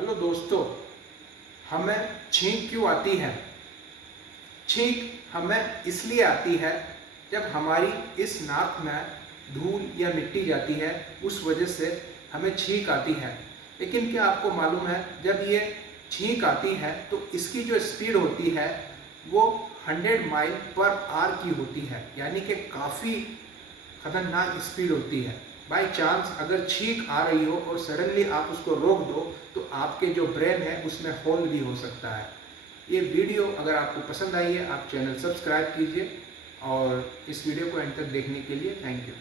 Hello दोस्तों, हमें छींक क्यों आती है? छींक हमें इसलिए आती है जब हमारी इस नाक में धूल या मिट्टी जाती है, उस वजह से हमें छींक आती है। लेकिन क्या आपको मालूम है, जब ये छींक आती है तो इसकी जो स्पीड होती है वो 100 माइल पर आवर की होती है, यानी कि काफ़ी खतरनाक स्पीड होती है। बाई चांस अगर छींक आ रही हो और सडनली आप उसको रोक दो तो आपके जो ब्रेन है उसमें होल भी हो सकता है। ये वीडियो अगर आपको पसंद आई है, आप चैनल सब्सक्राइब कीजिए और इस वीडियो को एंड तक देखने के लिए थैंक यू।